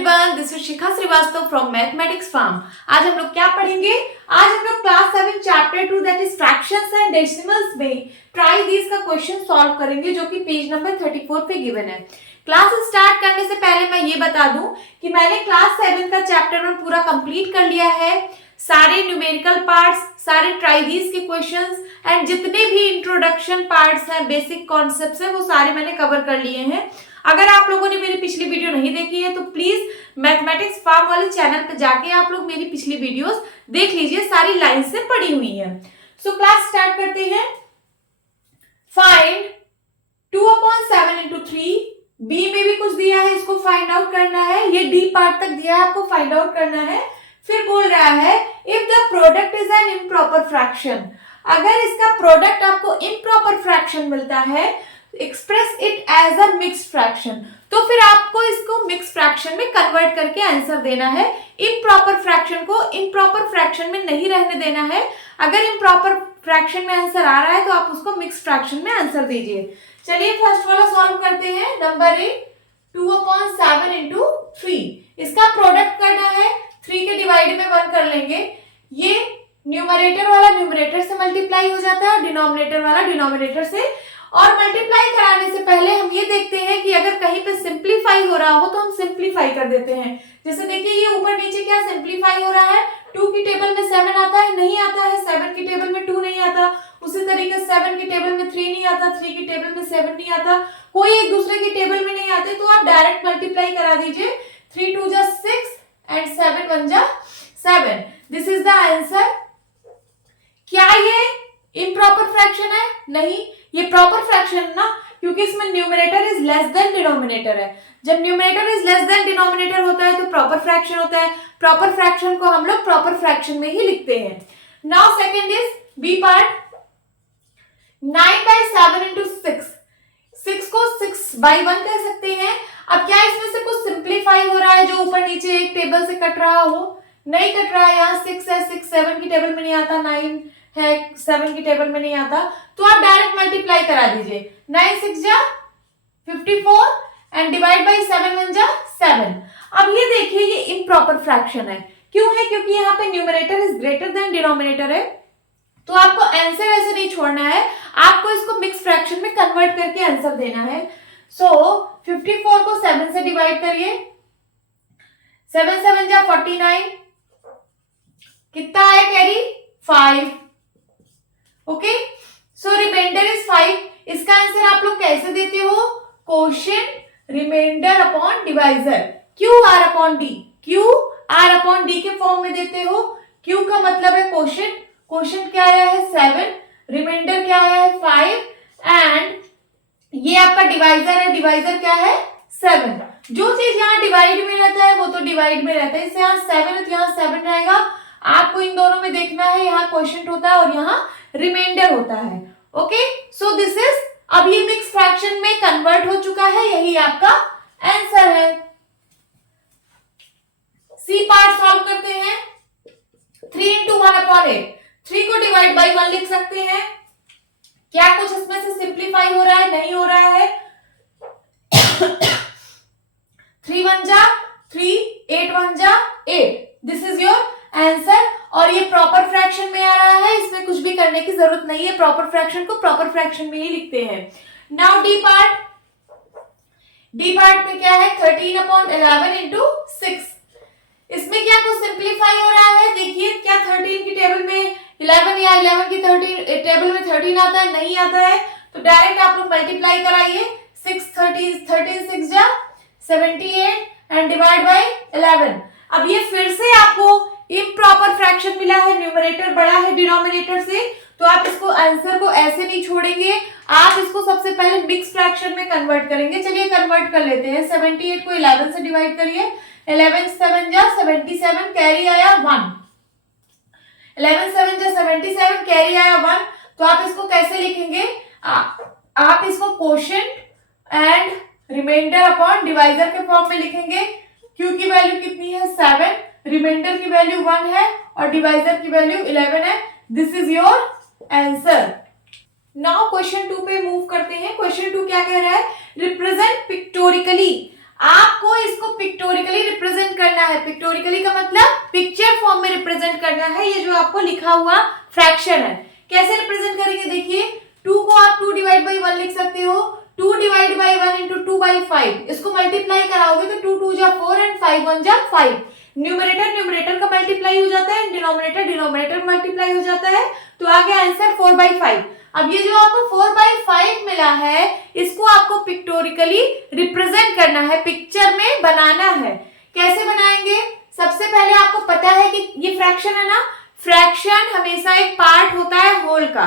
Everyone, this is Shikha Srivastava from mathematics farm. आज हम लोग क्या पढ़ेंगे? आज हम लोग class 7 chapter 2 that is fractions and decimals में ट्राई दिस का क्वेश्चन सॉल्व करेंगे, जो कि पेज नंबर 34 पे गिवन है। क्लास स्टार्ट करने से पहले मैं ये बता दूं कि मैंने क्लास 7 का चैप्टर 1 पूरा कंप्लीट कर लिया है। सारे न्यूमेरिकल पार्ट्स, सारे ट्राई दीज के क्वेश्चंस एंड जितने भी इंट्रोडक्शन पार्ट्स हैं, बेसिक कॉन्सेप्ट्स हैं, वो सारे मैंने कवर कर लिए हैं। अगर आप लोगों ने मेरी पिछली वीडियो नहीं देखी है तो प्लीज मैथमेटिक्स फार्म वाले चैनल पर जाके आप लोग मेरी पिछली वीडियोस देख लीजिए, सारी लाइन से पड़ी हुई है। सो क्लास स्टार्ट करते हैं। Find 2/7 into 3। बी में भी कुछ दिया है, इसको फाइंड आउट करना है। ये डी पार्ट तक दिया है, आपको फाइंड आउट करना है। फिर बोल रहा है if the product is an improper fraction, अगर इसका प्रोडक्ट आपको इम्प्रॉपर फ्रैक्शन मिलता है, express it as a mixed fraction, तो फिर आपको इसको मिक्स्ड फ्रैक्शन में कन्वर्ट करके आंसर देना है। इम्प्रॉपर फ्रैक्शन को इम्प्रॉपर फ्रैक्शन में नहीं रहने देना है। अगर इम्प्रॉपर फ्रैक्शन में आंसर आ रहा है तो आप उसको मिक्स्ड फ्रैक्शन में आंसर दीजिए। चलिए फर्स्ट वाला सॉल्व करते हैं। Number 8 2/7 into 3। इसका प्रोडक्ट करना है, 3 के डिवाइड में 1 कर लेंगे। ये न्यूमरेटर वाला न्यूमरेटर से मल्टीप्लाई हो जाता है और डिनोमिनेटर वाला डिनोमिनेटर से। और मल्टीप्लाई कराने से पहले हम ये देखते हैं कि अगर कहीं पे सिंप्लीफाई हो रहा हो तो हम सिंप्लीफाई कर देते हैं। जैसे देखिए ये ऊपर नीचे क्या सिंप्लीफाई हो रहा है। 2 की टेबल में 7 आता है, नहीं आता है। 7 की टेबल में 2 नहीं आता। उसी तरीके से 7 की टेबल में 3 नहीं आता, 3 की टेबल में 7 नहीं आता। कोई एक दूसरे की टेबल में नहीं आते, तो आप डायरेक्ट मल्टीप्लाई करा दीजिए। 3 2 जा 6 एंड 7 1 जा 7। This is the answer. क्या ये इम्प्रॉपर फ्रैक्शन है? नहीं, ये प्रॉपर फ्रैक्शन है ना, क्योंकि इसमें numerator is less than denominator है। जब numerator is less than denominator होता है तो प्रॉपर फ्रैक्शन होता है। प्रॉपर फ्रैक्शन को हम लोग प्रॉपर फ्रैक्शन में ही लिखते हैं। Now second is B part. 9/7 into 6। 6 को 6/1 कह सकते हैं। अब क्या इसमें से कुछ सिंप्लीफाई हो रहा है जो ऊपर नीचे एक टेबल से कट रहा हो? नहीं कट रहा है। यहाँ 6 है, 6 7 की टेबल में नहीं आता, 9 है 7 की टेबल में नहीं आता, तो आप डायरेक्ट मल्टीप्लाई करा दीजिए। 9 6 जा 54 एंड डिवाइड बाई 7 1 जा 7। अब ये देखिए ये इम्प्रॉपर फ्रैक्शन है। क्यों है? क्योंकि यहाँ पे numerator is greater than denominator है। तो आपको आंसर ऐसे नहीं छोड़ना है, आपको इसको मिक्स फ्रैक्शन में कन्वर्ट करके आंसर देना है। सो 54 को 7 से डिवाइड करिए। 7 7 जा 49। कितना आया carry? 5। Okay, so remainder is 5। इसका आंसर आप लोग कैसे देते हो? Quotient remainder upon divisor, Q R upon D. Q R upon D के फॉर्म में देते हो। क्यू का मतलब है कोशेंट। कोशेंट क्या आया है? 7। रिमाइंडर क्या आया है? 5। एंड ये आपका डिवाइजर है। डिवाइजर क्या है? 7। जो चीज यहाँ डिवाइड में रहता है वो तो डिवाइड में रहता है। इससे यहाँ 7 है तो यहाँ 7 रहेगा। आपको इन दोनों में देखना है, यहाँ क्वोशिएंट होता है और यहाँ रिमाइंडर होता है। ओके, सो दिस इज, अब ये मिक्स फ्रैक्शन में कन्वर्ट हो चुका है, यही आपका आंसर है। सी पार्ट सॉल्व करते हैं। 3 into 1/8। 3 को डिवाइड बाई 1 लिख सकते हैं। क्या कुछ इसमें से सिंप्लीफाई हो रहा है? नहीं हो रहा है। 3 1 जा 3, 8 1 जा 8। This is your answer. और ये प्रॉपर फ्रैक्शन में आ रहा है, इसमें कुछ भी करने की जरूरत नहीं है। प्रॉपर फ्रैक्शन को प्रॉपर फ्रैक्शन में ही लिखते हैं। Now D part. D part में क्या है? 13/11 into 6। इसमें क्या कुछ सिंप्लीफाई हो रहा है? देखिए क्या 13 की टेबल में 11 या 11 की 13 टेबल में 13 आता है? नहीं आता है। तो डायरेक्ट आप लोग मल्टीप्लाई कराइए। 6 13 6 जा 78 एंड डिवाइड बाय 11। अब ये फिर से आपको इम्प्रॉपर फ्रैक्शन मिला है, न्यूमरेटर बड़ा है डिनोमिनेटर से, तो आप इसको आंसर को ऐसे नहीं छोड़ेंगे, आप इसको सबसे पहले मिक्स फ्रैक्शन में कन्वर्ट करेंगे। चलिए कन्वर्ट कर लेते हैं। 78 को 11 से डिवाइड करिए। 11 7 जा 77, कैरी आया 1। 11 7 जा 77, कैरी आया 1। तो आप इसको कैसे लिखेंगे? आप इसको quotient and remainder upon divisor के फॉर्म में लिखेंगे। क्यू की वैल्यू कितनी है? 7, रिमाइंडर की वैल्यू 1 है और डिवाइजर की वैल्यू 11 है। This is your answer. Now question 2 पे मूव करते हैं। क्वेश्चन 2 क्या कह रहा है? रिप्रेजेंट पिक्टोरिकली। आपको इसको पिक्टोरिकली रिप्रेजेंट है, पिक्टोरिकली का मतलब पिक्चर फॉर्म में रिप्रेजेंट करना है ये जो आपको लिखा हुआ फ्रैक्शन है। कैसे रिप्रेजेंट करेंगे देखिए, 2 को आप 2 डिवाइड बाई 1 लिख सकते हो, 2 डिवाइड बाई 1 इंटू 2 बाई 5, इसको मल्टीप्लाई कराओगे तो 2 2 जा 4 एंड 5 1 जा 5, न्यूमरेटर न्यूमरेटर का मल्टीप्लाई हो जाता है, डिनोमिनेटर डिनोमिनेटर मल्टीप्लाई हो जाता है, तो आ गया आंसर 4 बाई 5। अब ये जो आपको 4 बाई 5 मिला है इसको आपको पिक्टोरिकली रिप्रेजेंट करना है, पिक्चर में बनाना है। कैसे बनाएंगे, सबसे पहले आपको पता है कि ये फ्रैक्शन है ना, फ्रैक्शन हमेशा एक पार्ट होता है होल का,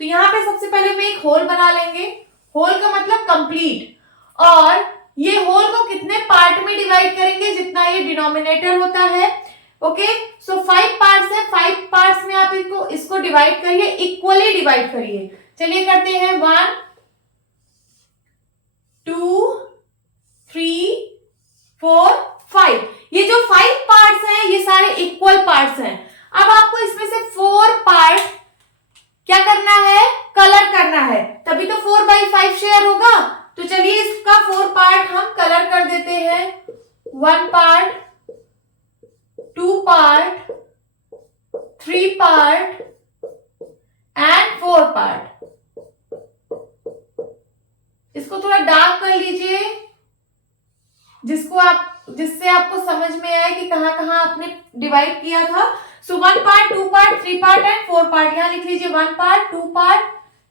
तो यहाँ पे सबसे पहले हम एक होल बना लेंगे, होल का मतलब कंप्लीट, और ये होल को कितने पार्ट में डिवाइड करेंगे, जितना ये डिनोमिनेटर होता है। ओके, सो 5 पार्ट्स है, 5 पार्ट्स में आप इसको डिवाइड करिए, इक्वली डिवाइड करिए। चलिए करते हैं 1 2 3 4 5। ये जो 5 पार्ट्स हैं ये सारे इक्वल पार्ट्स हैं। अब आपको इसमें से 4 पार्ट क्या करना है, कलर करना है, तभी तो 4 बाई 5 शेयर होगा। तो चलिए इसका 4 पार्ट हम कलर कर देते हैं, 1 part, 2 part, 3 part and 4 part. इसको थोड़ा डार्क कर लीजिए, जिससे आपको समझ में आए कि कहां कहां आपने डिवाइड किया था। सो 1 part, 2 part, 3 part and 4 part. यहां लिख लीजिए 1 part, 2 part,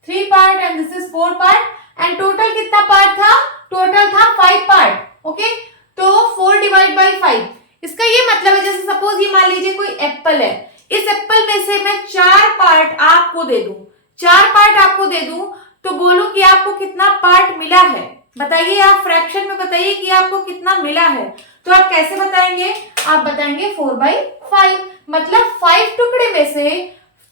3 part and this is 4 part. And total कितना पार्ट था, टोटल था 5 पार्ट। ओके, तो 4 डिवाइड बाई 5, इसका ये मतलब है जैसे सपोज ये मान लीजिए कोई एप्पल है, इस एप्पल में से मैं 4 पार्ट आपको दे दूं, 4 पार्ट आपको दे दूं, तो बोलो कि आपको कितना पार्ट मिला है, बताइए, आप फ्रैक्शन में बताइए कि आपको कितना मिला है। तो आप कैसे बताएंगे, आप बताएंगे 4 बाई 5, मतलब 5 टुकड़े में से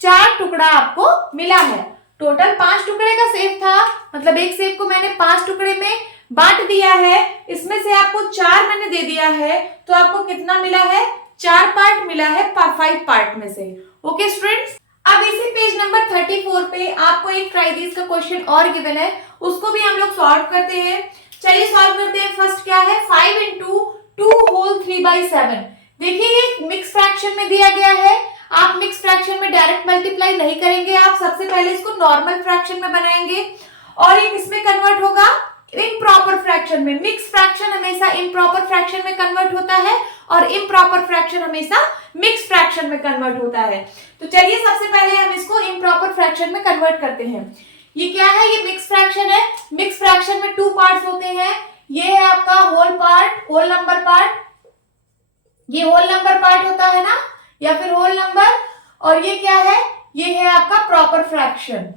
4 टुकड़ा आपको मिला है। टोटल 5 टुकड़े का सेब था, मतलब एक सेब को मैंने 5 टुकड़े में बांट दिया है, इसमें से आपको 4 मैंने दे दिया है, तो आपको कितना मिला है, 4 पार्ट मिला है 5 पार्ट में से। ओके स्टूडेंट्स, अब इसी पेज नंबर 34 पे आपको एक ट्राई दिस का क्वेश्चन और गिवन है, उसको भी हम लोग सॉल्व करते हैं। चलिए सॉल्व करते हैं। फर्स्ट क्या है, 5 इंटू 2 होल 3 बाई 7। देखिए ये मिक्स फ्रैक्शन में दिया गया है, आप मिक्स फ्रैक्शन में डायरेक्ट मल्टीप्लाई नहीं करेंगे, आप सबसे पहले इसको नॉर्मल फ्रैक्शन में बनाएंगे और ये किसमें कन्वर्ट होगा, इम्प्रॉपर फ्रैक्शन में। मिक्स फ्रैक्शन हमेशा इम्प्रॉपर फ्रैक्शन में कन्वर्ट होता है और इम्प्रॉपर फ्रैक्शन हमेशा मिक्स फ्रैक्शन में कन्वर्ट होता है। तो चलिए सबसे पहले हम इसको इम्प्रॉपर फ्रैक्शन में कन्वर्ट करते हैं। ये क्या है, ये मिक्स फ्रैक्शन है। मिक्स फ्रैक्शन में 2 पार्ट्स होते हैं, ये है आपका whole part, whole number part, ये होल नंबर पार्ट होता है ना, या फिर होल नंबर, और ये क्या है, ये है आपका प्रॉपर फ्रैक्शन।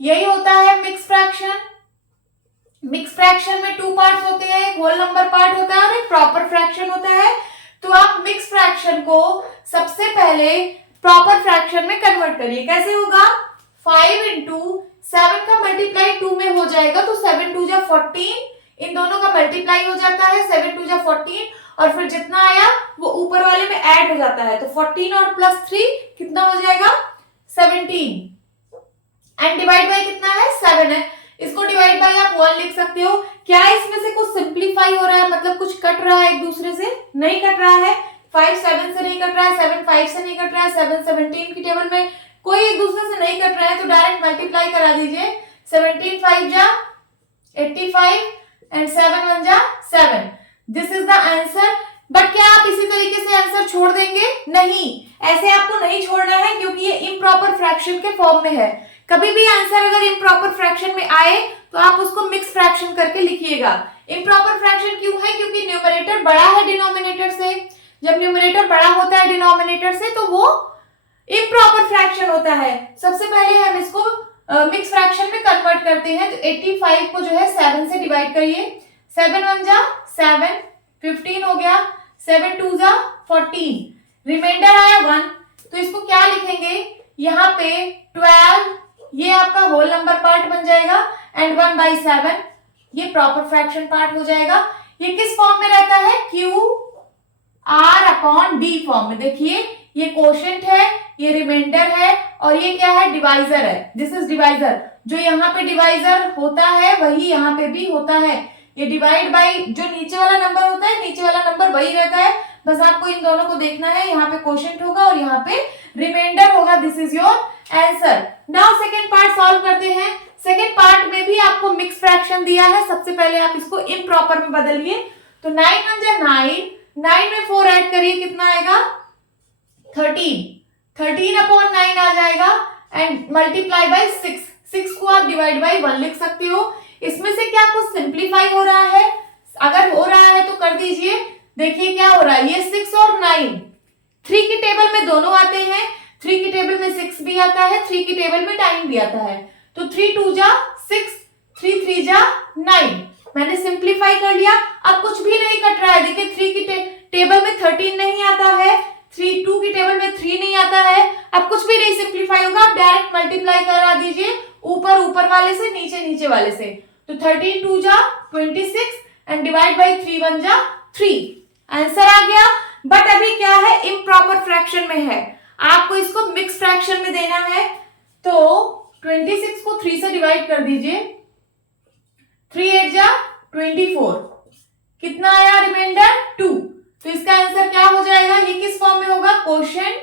यही होता है मिक्स फ्रैक्शन। मिक्स फ्रैक्शन में 2 पार्ट्स होते हैं, एक होल नंबर पार्ट होता है और एक प्रॉपर फ्रैक्शन होता है। तो आप मिक्स फ्रैक्शन को सबसे पहले प्रॉपर फ्रैक्शन में कन्वर्ट करिए। कैसे होगा, 5 इंटू 7 का मल्टीप्लाई 2 में हो जाएगा, तो 7 2 जा 14, इन दोनों का मल्टीप्लाई हो जाता है, 7 2 जा 14, और फिर जितना आया वो ऊपर वाले में ऐड हो जाता है, तो 14 और प्लस 3 कितना हो जाएगा, 17, एंड डिवाइड बाय कितना है, 7 है। इसको डिवाइड बाय आप 1 लिख सकते हो। क्या इसमें से कुछ सिंप्लीफाई हो रहा है, मतलब कुछ कट रहा है एक दूसरे से, नहीं कट रहा है। 5 7 से नहीं कट रहा है, 7 5 से नहीं कट रहा है, 7 17 की टेबल में कोई एक दूसरे से नहीं कट रहा है, तो डायरेक्ट मल्टीप्लाई करा दीजिए। 17 5 जा 85 एंड 7 1 जा 7, this is the answer. But क्या आप इसी तरीके से आंसर छोड़ देंगे, नहीं, ऐसे आपको नहीं छोड़ना है, क्योंकि ये इम्प्रॉपर फ्रैक्शन के फॉर्म में है। कभी भी आंसर अगर इम्प्रॉपर फ्रैक्शन में आए तो आप उसको मिक्स फ्रैक्शन करके लिखिएगा। इम्प्रॉपर फ्रैक्शन क्यों है, क्योंकि न्यूमरेटर बड़ा है डिनोमिनेटर से। जब न्यूमरेटर बड़ा होता है डिनोमिनेटर से तो वो इम्प्रॉपर फ्रैक्शन होता है। सबसे पहले हम इसको मिक्स फ्रैक्शन में कन्वर्ट करते हैं। तो 85 को जो है 7 से डिवाइड करिए, 7 1 जा 7, 15 हो गया, 7 2 जा 14, रिमाइंडर आया 1, तो इसको क्या लिखेंगे, यहाँ पे 12, ये आपका होल नंबर पार्ट बन जाएगा, एंड 1 बाई 7 ये प्रॉपर फ्रैक्शन पार्ट हो जाएगा। ये किस फॉर्म में रहता है, Q R upon D form में। देखिए ये कोशेंट है, ये रिमाइंडर है, और ये क्या है, डिवाइजर है, दिस इज डिवाइजर। जो यहाँ पे डिवाइजर होता है वही यहाँ पे भी होता है। ये डिवाइड बाई जो नीचे वाला नंबर होता है, नीचे वाला नंबर वही रहता है, बस आपको इन दोनों को देखना है, यहाँ पे क्वोशिएंट होगा और यहाँ पे रिमाइंडर होगा। This is your answer. Now second part solve करते हैं। सेकंड पार्ट में भी आपको मिक्स फ्रैक्शन दिया है। सबसे पहले आप इसको इम्प्रॉपर में बदलिए। तो 9 1 जा 9, 9 में 4 ऐड करिए, कितना आएगा 13, 13/9 आ जाएगा एंड मल्टीप्लाई बाय 6, 6 को आप डिवाइड बाय 1 लिख सकते हो। इसमें से क्या कुछ सिंप्लीफाई हो रहा है? अगर हो रहा है तो कर दीजिए। देखिए क्या हो रहा है, ये 6 और 9 3 की टेबल में दोनों आते हैं। 3 की टेबल में 6 भी आता है, 3 की टेबल में 9 भी आता है। तो 3 2 जा 6, 3 3 जा 9। मैंने सिंप्लीफाई कर लिया। अब कुछ भी नहीं कट रहा है। देखिए 3 की टेबल में 13 नहीं आता है, 2 की टेबल में 3 नहीं आता है। अब कुछ भी नहीं सिंप्लीफाई होगा, आप डायरेक्ट मल्टीप्लाई करा दीजिए, ऊपर वाले से नीचे वाले से। तो 13 2 जा 26 एंड डिवाइड बाई 3 1 जा 3, आंसर आ गया। बट अभी क्या है, इम्प्रॉपर फ्रैक्शन में है, आपको इसको मिक्स फ्रैक्शन में देना है। तो 26 को 3 से डिवाइड कर दीजिए, 3 8 जा 24, कितना आया रिमाइंडर 2। तो इसका आंसर क्या हो जाएगा, ये किस फॉर्म में होगा, क्वोशिएंट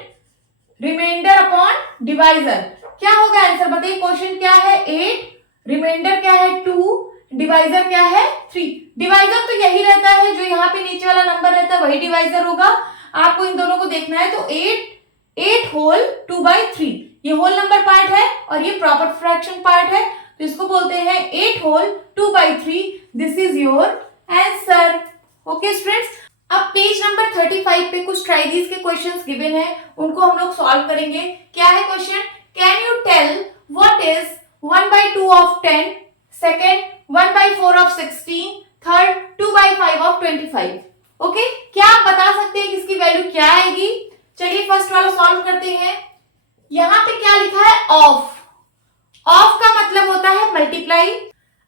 रिमाइंडर अपॉन डिवाइजर। क्या होगा आंसर बताइए, क्वोशिएंट क्या है 8, रिमाइंडर क्या है 2, डिवाइजर क्या है 3। डिवाइजर तो यही रहता है, जो यहाँ पे नीचे वाला नंबर रहता है वही डिवाइजर होगा। आपको इन दोनों को देखना है। तो 8 होल 2/3 ये होल नंबर पार्ट है और ये प्रॉपर फ्रैक्शन पार्ट है, तो इसको बोलते हैं 8 whole 2/3। This is your answer. Okay students, अब पेज नंबर 35 पे कुछ ट्राई दीज के क्वेश्चंस गिवन है, उनको हम लोग सॉल्व करेंगे। क्या है question, can you tell what is 1/2 of 10, second 1/4 of 16, third 2/5 of 25। Okay, क्या आप बता सकते हैं कि इसकी वैल्यू क्या आएगी? चलिए फर्स्ट वाला सॉल्व करते हैं। यहां पे क्या लिखा है, ऑफ। ऑफ का मतलब होता है मल्टीप्लाई।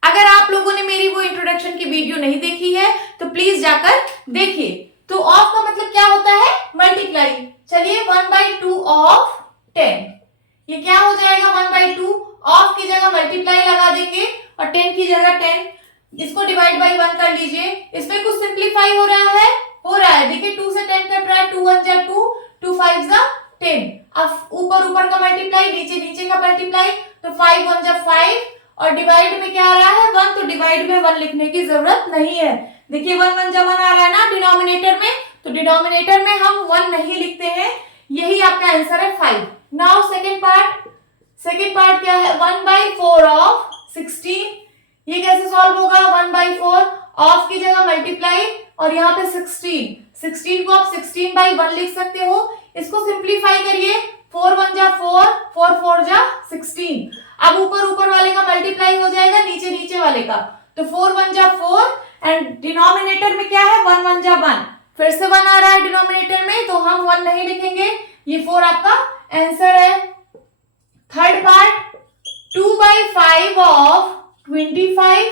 अगर आप लोगों ने मेरी वो इंट्रोडक्शन की वीडियो नहीं देखी है तो प्लीज जाकर देखिए। तो ऑफ का मतलब क्या होता है, मल्टीप्लाई। चलिए 1/2 ऑफ 10, ये क्या हो जाएगा 1/2, ऑफ की जगह मल्टीप्लाई लगा देंगे और 10 की जगह 10, इसको डिवाइड बाई 1 कर लीजिए। इसमें कुछ सिंप्लीफाई हो रहा है, देखिए 2 से 10 कट रहा है, 2 1 जा 2, 2 5 जा 10। अब ऊपर का मल्टीप्लाई, नीचे का मल्टीप्लाई, तो 5 1 जा 5 और डिवाइड में क्या आ रहा है 1, तो डिवाइड में 1 लिखने की जरूरत नहीं है। देखिए 1 1 जा 1 आ रहा है ना डिनोमिनेटर में, तो डिनोमिनेटर में हम 1 नहीं लिखते हैं। यही आपका आंसर है 5। नाउ सेकंड पार्ट क्या है, 1/4 ऑफ 16। ये कैसे सॉल्व होगा, 1/4 ऑफ की जगह मल्टीप्लाई और यहाँ पे 16 को आप 16/1 लिख सकते हो। इसको सिंप्लीफाई करिए, 4 1 जा 4, 4 4 जा 16। अब ऊपर वाले का मल्टीप्लाई हो जाएगा नीचे वाले का, तो 4 1 जा 4 एंड डिनोमिनेटर में क्या है 1 1 जा 1, फिर से 1 आ रहा है डिनोमिनेटर में, तो हम 1 नहीं लिखेंगे, ये 4 आपका आंसर है। थर्ड पार्ट 2/5 ऑफ 25,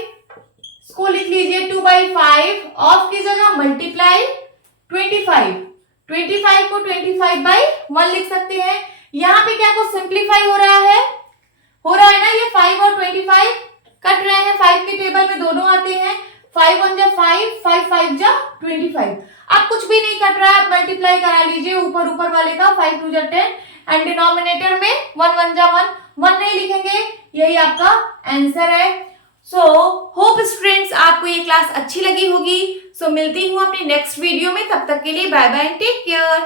इसको लिख लीजिए 2/5, ऑफ की जगह मल्टीप्लाई 25 को 25/1 लिख सकते हैं। यहाँ पे क्या कुछ सिंप्लीफाई हो रहा है ना, ये 5 और 25 कट रहे हैं, 5 के टेबल में दोनों आते हैं, 5 1 जा 5, 5 5 जा 25। अब कुछ भी नहीं कट रहा है, आप मल्टीप्लाई करा लीजिए ऊपर वाले का, 5 2 जा 10 एंड डिनोमिनेटर में 1 1 जा 1 नहीं लिखेंगे, यही आपका आंसर है। सो होप स्टूडेंट्स आपको ये क्लास अच्छी लगी होगी। सो मिलती हूँ अपनी नेक्स्ट वीडियो में, तब तक के लिए bye bye and take care.